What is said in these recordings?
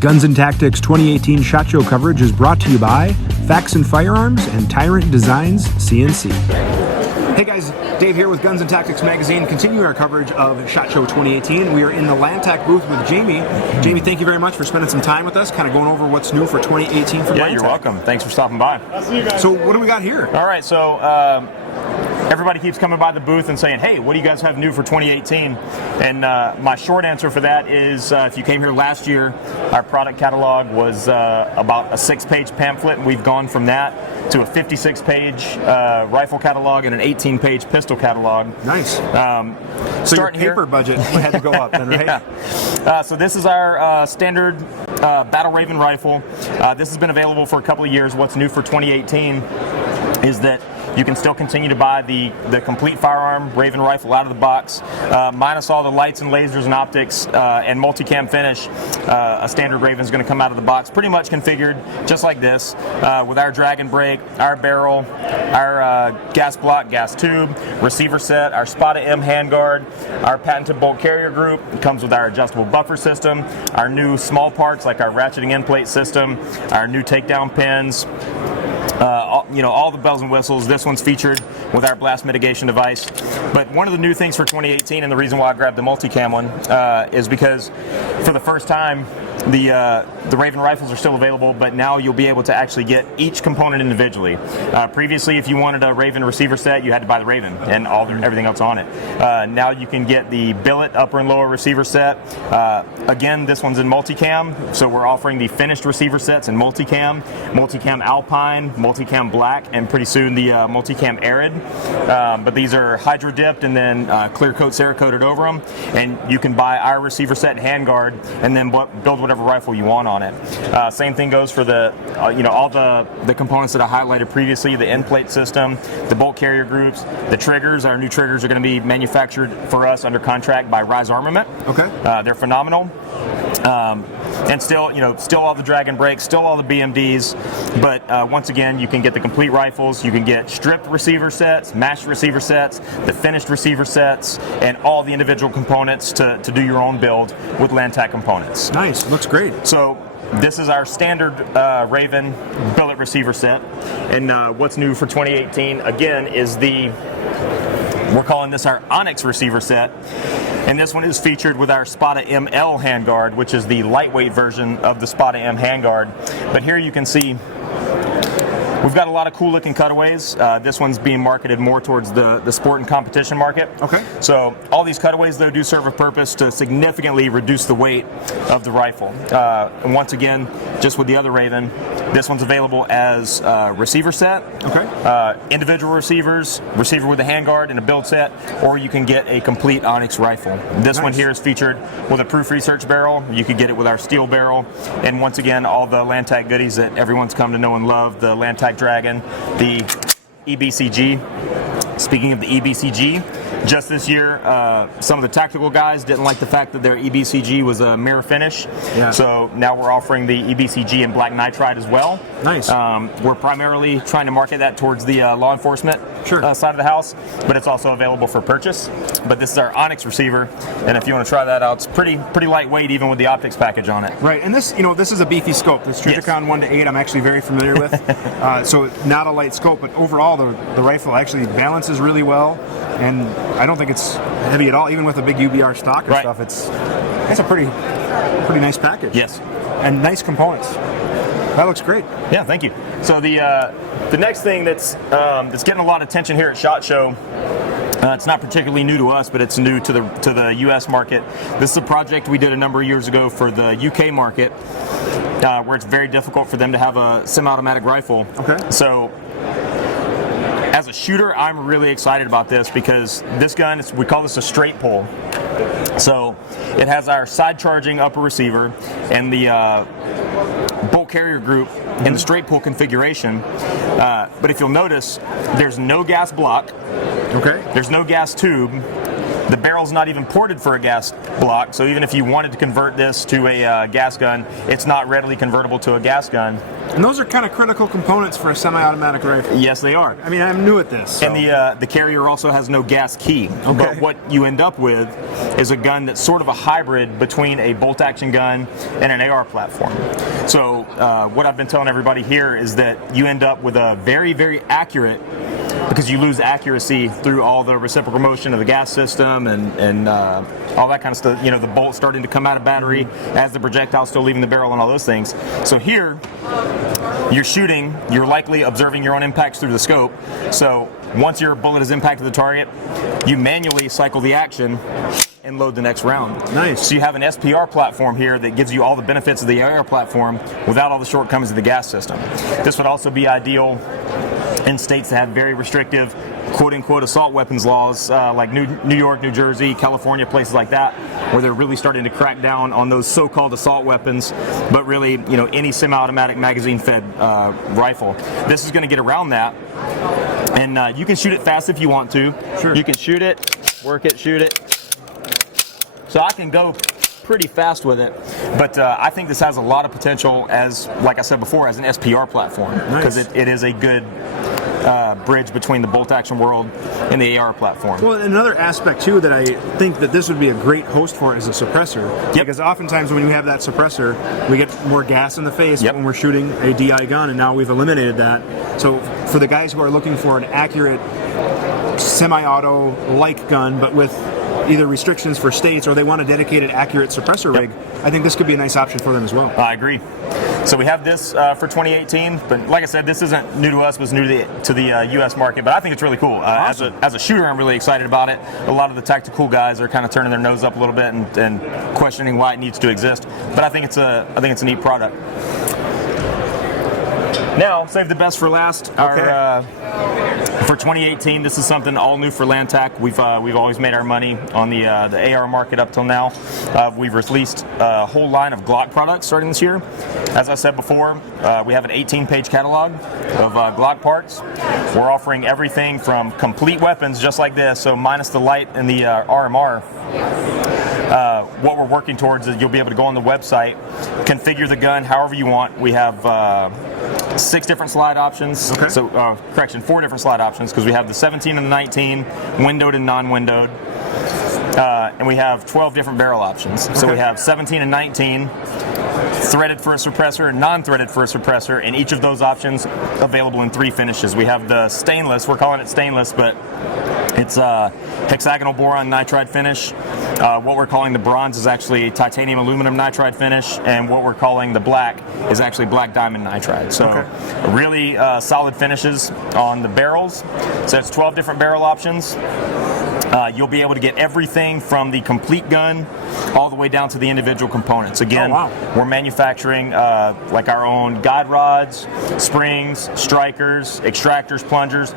Guns and Tactics 2018 SHOT Show coverage is brought to you by Facts and Firearms and Tyrant Designs CNC. Hey guys, Dave here with Guns and Tactics Magazine, continuing our coverage of SHOT Show 2018. We are in the Lantac booth with Jamie. Jamie, thank you very much for spending some time with us, kind of going over what's new for 2018 from Lantac. Yeah, you're welcome. Thanks for stopping by. I'll see you guys. So what do we got here? All right, so everybody keeps coming by the booth and saying, hey, what do you guys have new for 2018? And my short answer for that is if you came here last year, our product catalog was about a 6-page pamphlet, and we've gone from that to a 56-page rifle catalog and an 18-page pistol catalog. Nice. So your paper here, budget had to go up then, right? Yeah. So this is our standard Battle Raven rifle. This has been available for a couple of years. What's new for 2018 is that you can still continue to buy the complete firearm Raven rifle out of the box, minus all the lights and lasers and optics and multicam finish. A standard Raven is going to come out of the box pretty much configured just like this, with our drag and brake, our barrel, our gas block, gas tube, receiver set, our Spada M handguard, our patented bolt carrier group. It comes with our adjustable buffer system, our new small parts like our ratcheting end plate system, our new takedown pins. All the bells and whistles. This one's featured with our blast mitigation device. But one of the new things for 2018, and the reason why I grabbed the multicam one, is because for the first time, the Raven rifles are still available, but now you'll be able to actually get each component individually. Previously, if you wanted a Raven receiver set, you had to buy the Raven and everything else on it. Now you can get the billet upper and lower receiver set. Again, this one's in multicam, so we're offering the finished receiver sets in multicam, multicam Alpine, multicam Black, and pretty soon the multicam Arid. But these are hydro dipped and then clear coat Cerakoted over them, and you can buy our receiver set and handguard and then build whatever rifle you want on it. Same thing goes for the all the components that I highlighted previously, the end plate system, the bolt carrier groups, the triggers. Our new triggers are going to be manufactured for us under contract by Rise Armament. Okay. They're phenomenal. And still all the drag and brake, still all the BMDs, but once again, you can get the complete rifles, you can get stripped receiver sets, matched receiver sets, the finished receiver sets, and all the individual components to do your own build with Lantac components. Nice, looks great. So this is our standard Raven billet receiver set, and what's new for 2018, again, is we're calling this our Onyx receiver set, and this one is featured with our Spada ML handguard, which is the lightweight version of the Spada M handguard. But here you can see we've got a lot of cool looking cutaways. This one's being marketed more towards the sport and competition market. Okay. So all these cutaways, though, do serve a purpose to significantly reduce the weight of the rifle. And once again, just with the other Raven, this one's available as a receiver set, okay, individual receivers, receiver with a handguard and a build set, or you can get a complete Onyx rifle. This one here is featured with a proof research barrel. You could get it with our steel barrel, and once again, all the Lantac goodies that everyone's come to know and love, the Lantac Dragon, the EBCG. Speaking of the EBCG, just this year, some of the tactical guys didn't like the fact that their EBCG was a mirror finish. Yeah. So now we're offering the EBCG in black nitride as well. Nice. We're primarily trying to market that towards the law enforcement side of the house, but it's also available for purchase. But this is our Onyx receiver, and if you want to try that out, it's pretty lightweight even with the optics package on it. Right, and this is a beefy scope. This Trijicon 1-8 I'm actually very familiar with. So not a light scope, but overall the rifle actually balances really well, and I don't think it's heavy at all, even with a big UBR stock and stuff. It's a pretty nice package. Yes. And nice components. That looks great. Yeah, thank you. So the next thing that's getting a lot of attention here at SHOT Show, it's not particularly new to us, but it's new to the U.S. market. This is a project we did a number of years ago for the UK market, where it's very difficult for them to have a semi-automatic rifle. Okay. So as a shooter, I'm really excited about this because this gun, we call this a straight pull. So it has our side charging upper receiver and the bolt carrier group in the straight pull configuration. But if you'll notice, there's no gas block. Okay. There's no gas tube. The barrel's not even ported for a gas block, so even if you wanted to convert this to a gas gun, it's not readily convertible to a gas gun. And those are kind of critical components for a semi-automatic rifle. Yes, they are. I mean, I'm new at this. So. And the carrier also has no gas key. Okay. But what you end up with is a gun that's sort of a hybrid between a bolt-action gun and an AR platform. So what I've been telling everybody here is that you end up with a very, very accurate, because you lose accuracy through all the reciprocal motion of the gas system and all that kind of stuff. You know, the bolt starting to come out of battery as the projectile still leaving the barrel and all those things. So here, you're shooting, you're likely observing your own impacts through the scope. So once your bullet has impacted the target, you manually cycle the action and load the next round. Nice. So you have an SPR platform here that gives you all the benefits of the AR platform without all the shortcomings of the gas system. This would also be ideal in states that have very restrictive quote-unquote assault weapons laws, like New York, New Jersey, California, places like that, where they're really starting to crack down on those so-called assault weapons, but really, you know, any semi-automatic magazine-fed rifle. This is going to get around that, and you can shoot it fast if you want to. Sure. You can shoot it, work it, shoot it. So I can go pretty fast with it, but I think this has a lot of potential as, like I said before, as an SPR platform, because it is a good bridge between the bolt-action world and the AR platform. Well, another aspect too that I think that this would be a great host for is a suppressor. Yep. Because oftentimes when you have that suppressor, we get more gas in the face when we're shooting a DI gun, and now we've eliminated that. So for the guys who are looking for an accurate semi-auto-like gun, but with either restrictions for states or they want a dedicated, accurate suppressor rig, I think this could be a nice option for them as well. I agree. So we have this for 2018, but like I said, this isn't new to us, but it's new to the U.S. market, but I think it's really cool. Awesome. As a shooter, I'm really excited about it. A lot of the tactical guys are kind of turning their nose up a little bit and questioning why it needs to exist, but I think it's a neat product. Now, save the best for last. Okay. For 2018, this is something all new for Lantac. We've always made our money on the AR market up till now. We've released a whole line of Glock products starting this year. As I said before, we have an 18-page catalog of Glock parts. We're offering everything from complete weapons just like this, so minus the light and the RMR. What we're working towards is you'll be able to go on the website, configure the gun however you want. We have 6 different slide options. Okay. So, 4 different slide options, because we have the 17 and the 19, windowed and non-windowed. And we have 12 different barrel options. So Okay. we have 17 and 19, threaded for a suppressor and non-threaded for a suppressor, and each of those options available in 3 finishes. We have the stainless, we're calling it stainless, but it's a hexagonal boron nitride finish. What we're calling the bronze is actually titanium aluminum nitride finish, and what we're calling the black is actually black diamond nitride. So really solid finishes on the barrels. So it's 12 different barrel options. You'll be able to get everything from the complete gun all the way down to the individual components. Again, we're manufacturing like our own guide rods, springs, strikers, extractors, plungers.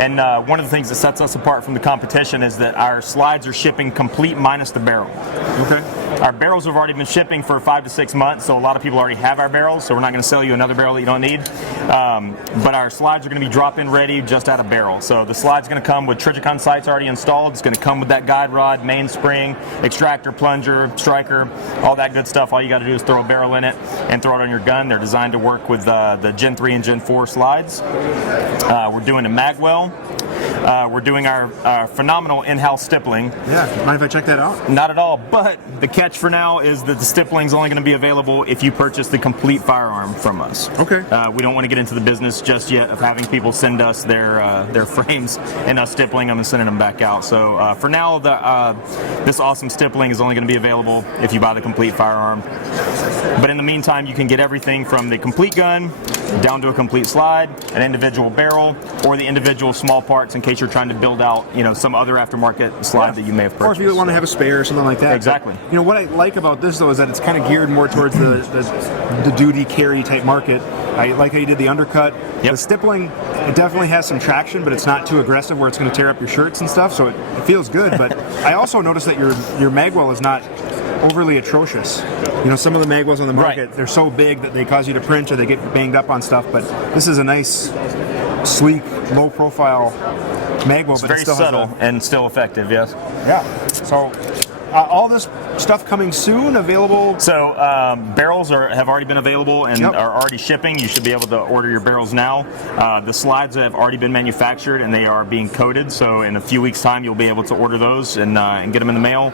And one of the things that sets us apart from the competition is that our slides are shipping complete minus the barrel. Okay. Our barrels have already been shipping for 5 to 6 months, so a lot of people already have our barrels, so we're not going to sell you another barrel that you don't need. But our slides are going to be drop-in ready just out of barrel. So the slide's going to come with Trichicon sights already installed. It's going to come with that guide rod, mainspring, extractor, plunger, striker, all that good stuff. All you got to do is throw a barrel in it and throw it on your gun. They're designed to work with the Gen 3 and Gen 4 slides. We're doing a magwell. We're doing our phenomenal in-house stippling. Yeah, mind if I check that out? Not at all, but the catch for now is that the stippling is only going to be available if you purchase the complete firearm from us. Okay. We don't want to get into the business just yet of having people send us their frames and us stippling them and sending them back out. So for now, this awesome stippling is only going to be available if you buy the complete firearm. But in the meantime, you can get everything from the complete gun down to a complete slide, an individual barrel, or the individual small parts in case you're trying to build out, some other aftermarket slide that you may have purchased. Or if you want to have a spare or something like that. Exactly. But, what I like about this though is that it's kind of geared more towards the duty carry type market. I like how you did the undercut. Yep. The stippling, it definitely has some traction, but it's not too aggressive where it's going to tear up your shirts and stuff. So it feels good. But I also noticed that your magwell is not overly atrocious. Some of the magwells on the market, they're so big that they cause you to pinch or they get banged up on stuff, but this is a nice, sleek, low profile Magwell, It's but very it still has subtle and still effective. Yes. Yeah. So all this stuff coming soon, available. So barrels have already been available and Yep. are already shipping. You should be able to order your barrels now. The slides have already been manufactured and they are being coated. So in a few weeks' time, you'll be able to order those and get them in the mail.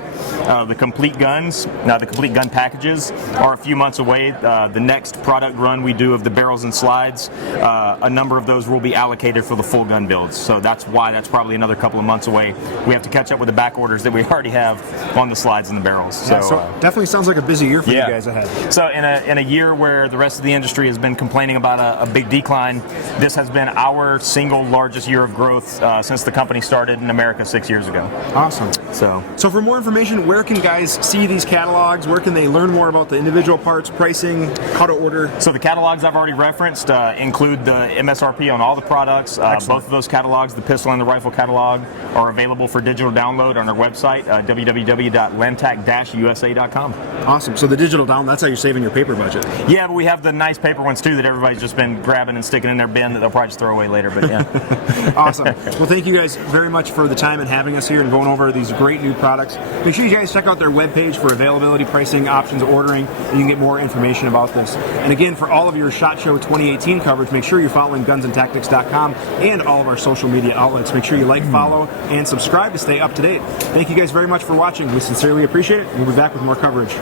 The complete guns, the complete gun packages are a few months away. The next product run we do of the barrels and slides, a number of those will be allocated for the full gun builds. So that's why that's probably another couple of months away. We have to catch up with the back orders that we already have on the slides and the barrels. So definitely sounds like a busy year for you yeah. guys ahead. So in a year where the rest of the industry has been complaining about a big decline, this has been our single largest year of growth since the company started in America 6 years ago. Awesome. So for more information, where can guys see these catalogs? Where can they learn more about the individual parts, pricing, how to order? So the catalogs I've already referenced include the MSRP on all the products. Both of those catalogs, the pistol and the rifle catalog, are available for digital download on our website, www.lantac-usa.com. Awesome. So the digital down, that's how you're saving your paper budget. Yeah, but we have the nice paper ones too that everybody's just been grabbing and sticking in their bin that they'll probably just throw away later. But yeah. Awesome. Well, thank you guys very much for the time and having us here and going over these great new products. Make sure you guys check out their webpage for availability, pricing, options, ordering, and you can get more information about this. And again, for all of your SHOT Show 2018 coverage, make sure you're following gunsandtactics.com and all of our social media outlets. Make sure you like, follow, and subscribe to stay up to date. Thank you guys very much for watching. We sincerely appreciate it. We'll be back with more coverage.